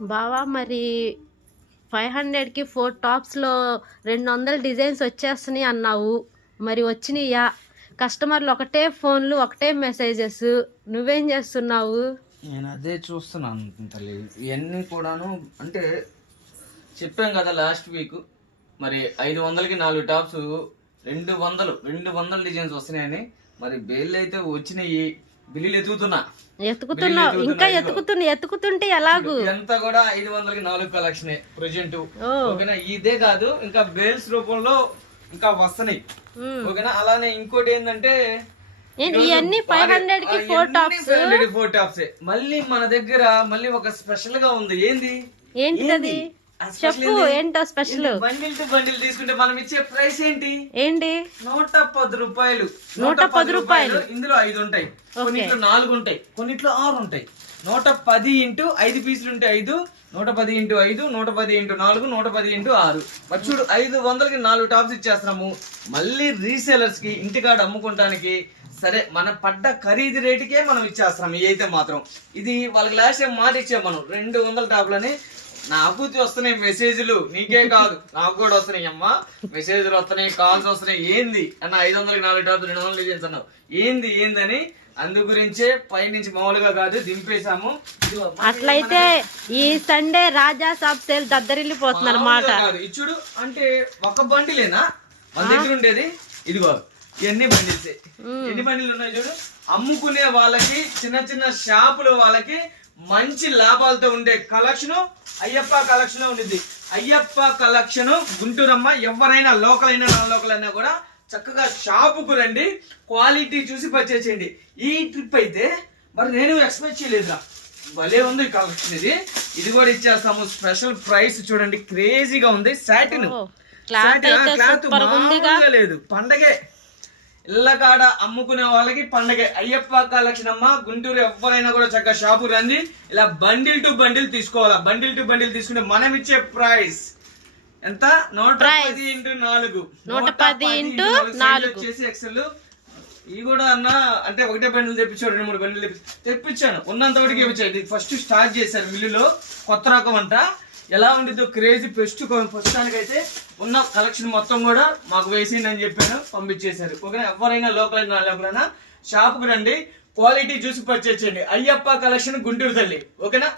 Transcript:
బావా మరి 500కి 4 టాప్స్లో 200 డిజైన్స్ వచ్చేస్తున్నాయి అన్నావు. మరి వచ్చినాయా? కస్టమర్లు ఒకటే ఫోన్లు, ఒకటే మెసేజెస్, నువ్వేం చేస్తున్నావు? నేను అదే చూస్తున్నాను తల్లి. ఇవన్నీ కూడాను అంటే చెప్పాం కదా లాస్ట్ వీక్, మరి 500కి 4 టాప్స్ 200 డిజైన్స్ వస్తున్నాయని. మరి బేళ్ళు అయితే వచ్చినాయి, బిల్లులు ఎత్తుకుతున్నావు ఇంకా ఎత్తుకుతుంటే ఎలాగూ ఎంత కూడా 500కి 4 కలెక్షన్ ప్రజెంట్. ఓకేనా, ఇదే కాదు ఇంకా బేల్స్ రూపంలో ఇంకా వస్తున్నాయి. ఓకేనా, అలానే ఇంకోటి ఏంటంటే ఇవన్నీ 500కి 4 టాప్స్. మళ్ళీ మన దగ్గర మళ్ళీ ఒక స్పెషల్ గా ఉంది. ఏంటిది చెప్పు. ఏంటో స్పెషల్? బండిల్ టు బండిల్ తీసుకుంటే మనం ఇచ్చే ప్రైస్ ఏంటి? 110 రూపాయలు. 110 రూపాయలు. ఇందులో 5 ఉంటాయి, కొన్నిట్లో 4 ఉంటాయి, కొన్నిట్లో 6 ఉంటాయి. 110 ఇంటూ 5 పీసులు ఉంటే 5, 110 ఇంటూ 5, 110 ఇంటూ 4, 110 ఇంటూ 6. మరి చూడు, 500కి 4 టాప్స్ ఇచ్చేస్తున్నాము. మళ్ళీ రీసేలర్స్ కి ఇంటికాడ అమ్ముకుంటానికి సరే మన పడ్డ ఖరీదు రేటుకే మనం ఇచ్చేస్తున్నాం. ఇవి అయితే మాత్రం ఇది వాళ్ళకి లాస్ట్ టైం మాట ఇచ్చాం మనం 200 టాప్లని. నాకు వస్తున్నాయి మెసేజ్లు, నీకే కాదు నాకు కూడా వస్తున్నాయి అమ్మా. మెసేజ్లు వస్తున్నాయి, కాల్స్ వస్తున్నాయి. ఏంది అన్న 500కి 4 టాప్స్ 200 డిజైన్స్ అన్నావు, ఏందని. అందు గురించే పైనుంచి మామూలుగా కాదు దింపేశాము. అట్లయితే ఈ సండే రాజా సాబ్ సేల్ దద్దరిల్లిపోతున్నారు మాట. ఇచ్చుడు అంటే ఒక బండిలేనా మన దగ్గర ఉండేది? ఇదిగో ఎన్ని బండిల్స్, ఎన్ని బండిలు ఉన్నాయి చూడు. అమ్ముకునే వాళ్ళకి, చిన్న చిన్న షాపుల వాళ్ళకి మంచి లాభాలతో ఉండే కలెక్షన్ అయ్యప్ప కలెక్షన్ ఉండిద్ది. అయ్యప్ప కలెక్షన్ గుంటూరమ్మ. ఎవరైనా లోకల్ అయినా నాన్ లోకల్ అయినా కూడా చక్కగా షాపుకు రండి, క్వాలిటీ చూసి పర్చేస్ చేయండి. ఈ ట్రిప్ అయితే మరి నేను ఎక్స్పెక్ట్ చేయలేదురా, భలే ఉంది కలెక్షన్. ఇది కూడా ఇచ్చేస్తాము. స్పెషల్ ప్రైస్ చూడండి, క్రేజీగా ఉంది. సాటిన్ క్లాత్ మామూలుగా లేదు, పండగే. ఇళ్ళకాడ అమ్ముకునే వాళ్ళకి పండగే. అయ్యప్ప కలెక్షన్ అమ్మ గుంటూరు. ఎవరైనా కూడా చక్కగా షాపు రండి, ఇలా బండిల్ టు బండిల్ తీసుకోవాలా. బండిల్ టు బండిల్ తీసుకుంటే మనం ఇచ్చే ప్రైస్ ఎంత? 110 ఇంటూ 4, 110 ఇంటూ 4 వచ్చేసి ఎక్సెల్. ఇవి కూడా అన్న అంటే ఒకటే బండిల్ తెప్పించాడు, 2-3 బండిల్ తెప్పించాను. ఉన్నంత వరకు ఇప్పించాడు. ఫస్ట్ స్టార్ట్ చేశారు మిల్లులో, కొత్త రకం అంట. ఎలా ఉండిద్దో క్రేజీ. ప్రస్తుతానికైతే ఉన్న కలెక్షన్ మొత్తం కూడా మాకు వేసింది అని చెప్పాను, పంపించేశారు. ఓకేనా, ఎవరైనా లోకల్ అయినా ఎవరైనా షాప్కి రండి, క్వాలిటీ చూసి పర్చేస్ చేయండి. అయ్యప్ప కలెక్షన్ గుంటూరు తల్లి. ఓకేనా.